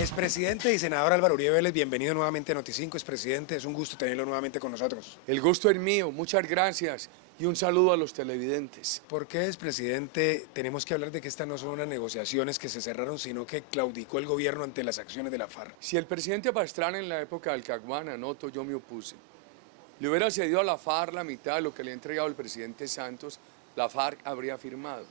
Expresidente y senador Álvaro Uribe Vélez, bienvenido nuevamente a Noti5. Expresidente, es un gusto tenerlo nuevamente con nosotros. El gusto es mío, muchas gracias y un saludo a los televidentes. ¿Por qué, expresidente, tenemos que hablar de que estas no son unas negociaciones que se cerraron, sino que claudicó el gobierno ante las acciones de la FARC? Si el presidente Pastrana en la época del Caguán, anoto, yo me opuse, le hubiera cedido a la FARC la mitad de lo que le ha entregado el presidente Santos, la FARC habría firmado.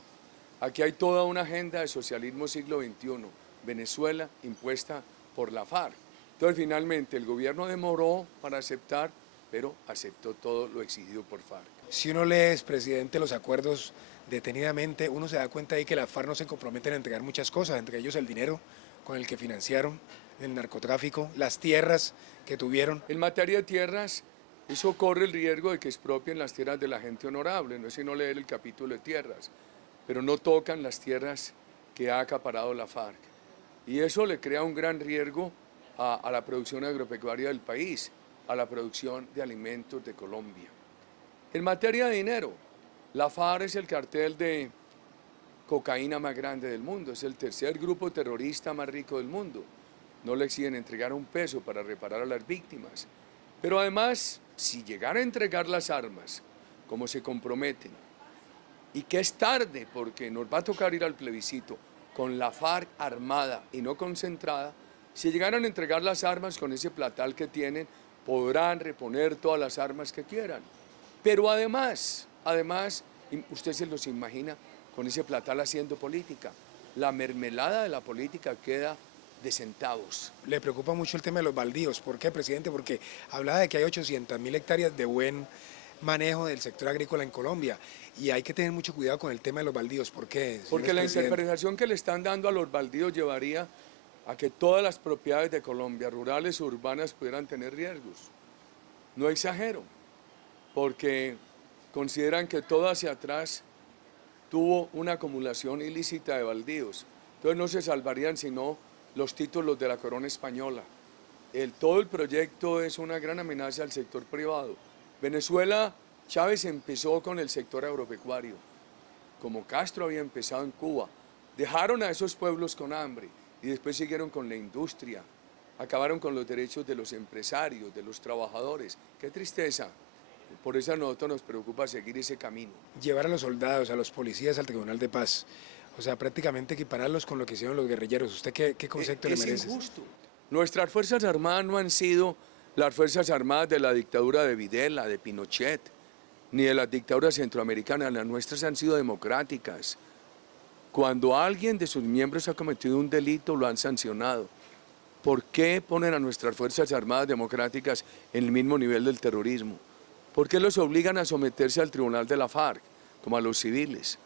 Aquí hay toda una agenda de socialismo siglo XXI, Venezuela impuesta por la FARC. Entonces finalmente el gobierno demoró para aceptar, pero aceptó todo lo exigido por FARC. Si uno lee, expresidente, los acuerdos detenidamente, uno se da cuenta ahí que la FARC no se comprometen a entregar muchas cosas, entre ellos el dinero con el que financiaron el narcotráfico, las tierras que tuvieron. En materia de tierras, eso corre el riesgo de que expropien las tierras de la gente honorable, no es sino leer el capítulo de tierras, pero no tocan las tierras que ha acaparado la FARC. Y eso le crea un gran riesgo a la producción agropecuaria del país, a la producción de alimentos de Colombia. En materia de dinero, la FARC es el cartel de cocaína más grande del mundo, es el tercer grupo terrorista más rico del mundo. No le exigen entregar un peso para reparar a las víctimas. Pero además, si llegara a entregar las armas, como se comprometen, y que es tarde porque nos va a tocar ir al plebiscito, con la FARC armada y no concentrada, si llegaran a entregar las armas con ese platal que tienen, podrán reponer todas las armas que quieran. Pero además, usted se los imagina con ese platal haciendo política. La mermelada de la política queda de centavos. Le preocupa mucho el tema de los baldíos. ¿Por qué, presidente? Porque hablaba de que hay 800.000 hectáreas de buen manejo del sector agrícola en Colombia y hay que tener mucho cuidado con el tema de los baldíos. ¿Por qué? Porque la interpretación que le están dando a los baldíos llevaría a que todas las propiedades de Colombia, rurales o urbanas, pudieran tener riesgos. No exagero, porque consideran que todo hacia atrás tuvo una acumulación ilícita de baldíos. Entonces no se salvarían sino los títulos de la corona española. Todo el proyecto es una gran amenaza al sector privado. Venezuela, Chávez empezó con el sector agropecuario, como Castro había empezado en Cuba. Dejaron a esos pueblos con hambre y después siguieron con la industria. Acabaron con los derechos de los empresarios, de los trabajadores. ¡Qué tristeza! Por eso a nosotros nos preocupa seguir ese camino. Llevar a los soldados, a los policías al Tribunal de Paz, o sea, prácticamente equipararlos con lo que hicieron los guerrilleros. ¿Usted qué concepto le merece? Es injusto. Nuestras Fuerzas Armadas no han sido las Fuerzas Armadas de la dictadura de Videla, de Pinochet, ni de las dictaduras centroamericanas. Las nuestras han sido democráticas. Cuando alguien de sus miembros ha cometido un delito, lo han sancionado. ¿Por qué ponen a nuestras Fuerzas Armadas democráticas en el mismo nivel del terrorismo? ¿Por qué los obligan a someterse al tribunal de la FARC, como a los civiles?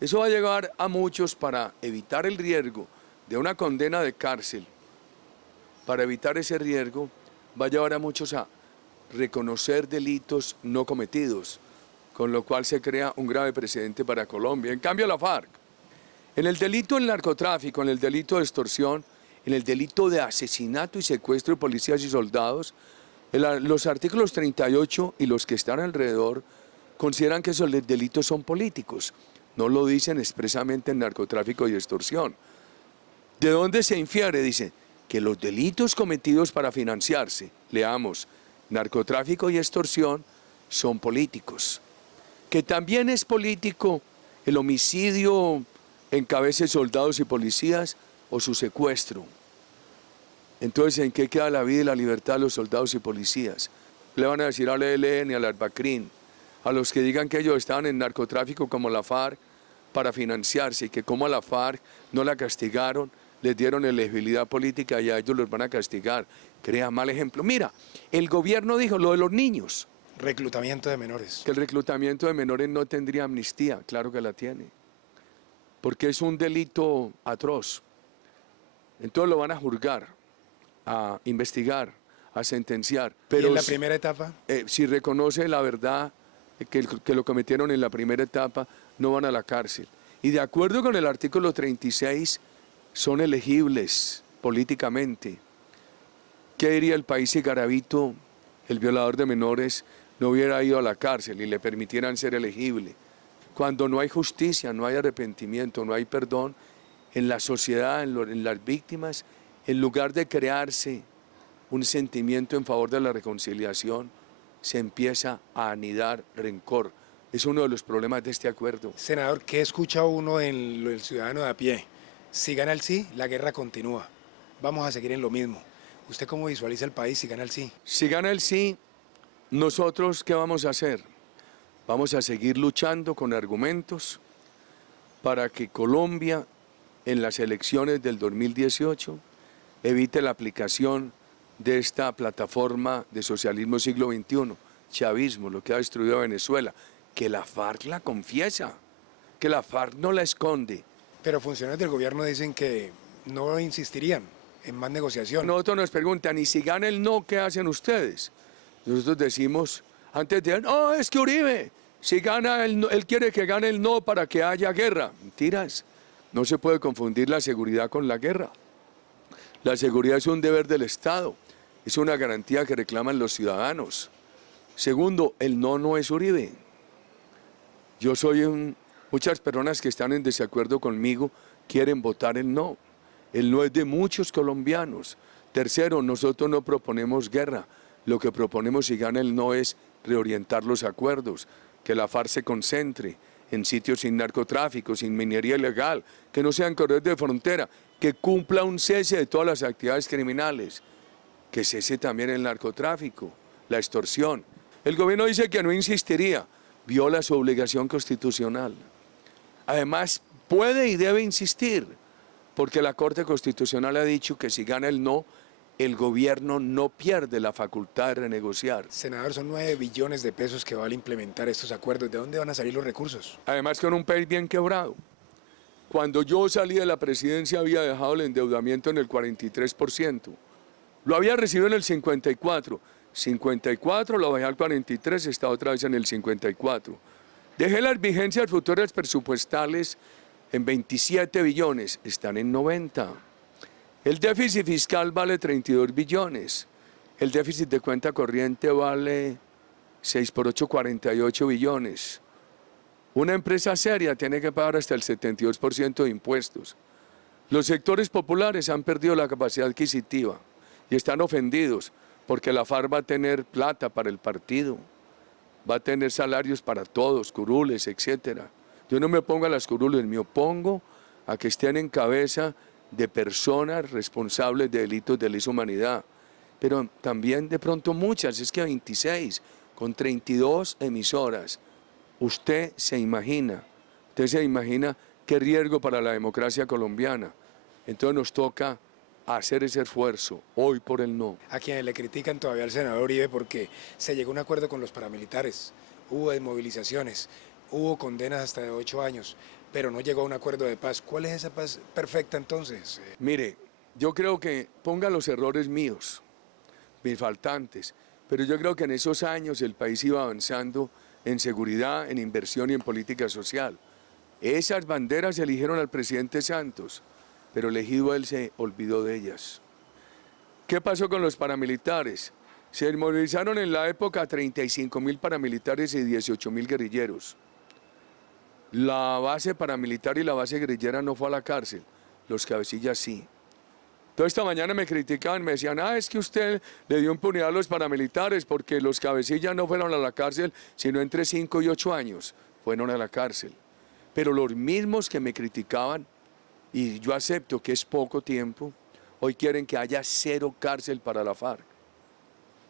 Eso va a llevar a muchos para evitar el riesgo de una condena de cárcel. Para evitar ese riesgo, va a llevar a muchos a reconocer delitos no cometidos, con lo cual se crea un grave precedente para Colombia. En cambio, la FARC, en el delito del narcotráfico, en el delito de extorsión, en el delito de asesinato y secuestro de policías y soldados, los artículos 38 y los que están alrededor consideran que esos delitos son políticos. No lo dicen expresamente en narcotráfico y extorsión. ¿De dónde se infiere? Dice que los delitos cometidos para financiarse, leamos, narcotráfico y extorsión, son políticos. Que también es político el homicidio en cabeza de soldados y policías o su secuestro. Entonces, ¿en qué queda la vida y la libertad de los soldados y policías? Le van a decir al ELN, al Albacrín, a los que digan que ellos estaban en narcotráfico como la FARC para financiarse y que como a la FARC no la castigaron, les dieron elegibilidad política y a ellos los van a castigar. Crea mal ejemplo. Mira, el gobierno dijo lo de los niños. Reclutamiento de menores. Que el reclutamiento de menores no tendría amnistía, claro que la tiene. Porque es un delito atroz. Entonces lo van a juzgar, a investigar, a sentenciar. Pero ¿y en la primera etapa? Si reconoce la verdad que lo cometieron en la primera etapa, no van a la cárcel. Y de acuerdo con el artículo 36, son elegibles políticamente. ¿Qué diría el país si Garavito, el violador de menores, no hubiera ido a la cárcel y le permitieran ser elegible? Cuando no hay justicia, no hay arrepentimiento, no hay perdón en la sociedad, en las víctimas, en lugar de crearse un sentimiento en favor de la reconciliación, se empieza a anidar rencor. Es uno de los problemas de este acuerdo. Senador, ¿qué escucha uno en el ciudadano de a pie? Si gana el sí, la guerra continúa. Vamos a seguir en lo mismo. ¿Usted cómo visualiza el país si gana el sí? Si gana el sí, nosotros, ¿qué vamos a hacer? Vamos a seguir luchando con argumentos para que Colombia, en las elecciones del 2018, evite la aplicación de esta plataforma de socialismo siglo XXI, chavismo, lo que ha destruido a Venezuela, que la FARC la confiesa, que la FARC no la esconde. Pero funcionarios del gobierno dicen que no insistirían en más negociación. Nosotros nos preguntan, ¿y si gana el no, qué hacen ustedes? Nosotros decimos, antes de, no, es que Uribe, si gana el no, él quiere que gane el no para que haya guerra. Mentiras, no se puede confundir la seguridad con la guerra. La seguridad es un deber del Estado, es una garantía que reclaman los ciudadanos. Segundo, el no no es Uribe. Yo soy muchas personas que están en desacuerdo conmigo quieren votar el no. El no es de muchos colombianos. Tercero, nosotros no proponemos guerra. Lo que proponemos si gana el no es reorientar los acuerdos, que la FARC se concentre en sitios sin narcotráfico, sin minería ilegal, que no sean corredores de frontera, que cumpla un cese de todas las actividades criminales, que cese también el narcotráfico, la extorsión. El gobierno dice que no insistiría, viola su obligación constitucional. Además, puede y debe insistir, porque la Corte Constitucional ha dicho que si gana el no, el gobierno no pierde la facultad de renegociar. Senador, son 9 billones de pesos que vale implementar estos acuerdos. ¿De dónde van a salir los recursos? Además, con un país bien quebrado. Cuando yo salí de la presidencia había dejado el endeudamiento en el 43%. Lo había recibido en el 54%. 54, lo bajé al 43, está otra vez en el 54. Dejé las vigencias futuras presupuestales en 27 billones, están en 90. El déficit fiscal vale 32 billones. El déficit de cuenta corriente vale 6 por 8, 48 billones. Una empresa seria tiene que pagar hasta el 72% de impuestos. Los sectores populares han perdido la capacidad adquisitiva y están ofendidos porque la FARC va a tener plata para el partido, va a tener salarios para todos, curules, etc. Yo no me opongo a las curules, me opongo a que estén en cabeza de personas responsables de delitos de lesa humanidad, pero también de pronto muchas, es que 26, con 32 emisoras. Usted se imagina qué riesgo para la democracia colombiana. Entonces nos toca hacer ese esfuerzo, hoy por el no. A quienes le critican todavía al senador Uribe porque se llegó a un acuerdo con los paramilitares, hubo desmovilizaciones, hubo condenas hasta de 8 años, pero no llegó a un acuerdo de paz. ¿Cuál es esa paz perfecta entonces? Mire, yo creo que ponga los errores míos, mis faltantes, pero yo creo que en esos años el país iba avanzando en seguridad, en inversión y en política social. Esas banderas eligieron al presidente Santos, pero elegido él se olvidó de ellas. ¿Qué pasó con los paramilitares? Se movilizaron en la época 35.000 paramilitares y 18.000 guerrilleros. La base paramilitar y la base guerrillera no fue a la cárcel, los cabecillas sí. Toda esta mañana me criticaban, me decían, es que usted le dio impunidad a los paramilitares porque los cabecillas no fueron a la cárcel, sino entre 5 y 8 años fueron a la cárcel. Pero los mismos que me criticaban, y yo acepto que es poco tiempo, hoy quieren que haya 0 cárcel para la FARC.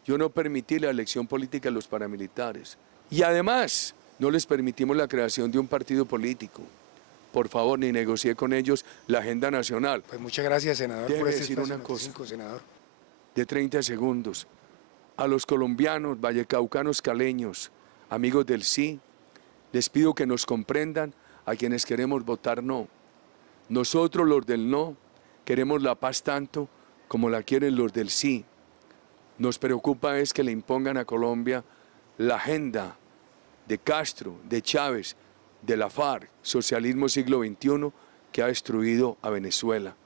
Yo no permití la elección política de los paramilitares. Y además, no les permitimos la creación de un partido político. Por favor, ni negocié con ellos la agenda nacional. Pues muchas gracias, senador, por este decir espacio una cosa, 95, senador. de 30 segundos. A los colombianos, vallecaucanos, caleños, amigos del sí, les pido que nos comprendan a quienes queremos votar no. Nosotros, los del no, queremos la paz tanto como la quieren los del sí. Nos preocupa es que le impongan a Colombia la agenda de Castro, de Chávez, de la FARC, socialismo siglo XXI, que ha destruido a Venezuela.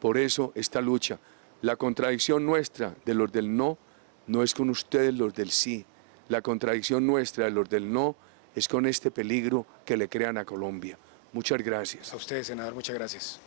Por eso esta lucha, la contradicción nuestra de los del no, no es con ustedes los del sí. La contradicción nuestra de los del no es con este peligro que le crean a Colombia. Muchas gracias. A ustedes, senador, muchas gracias.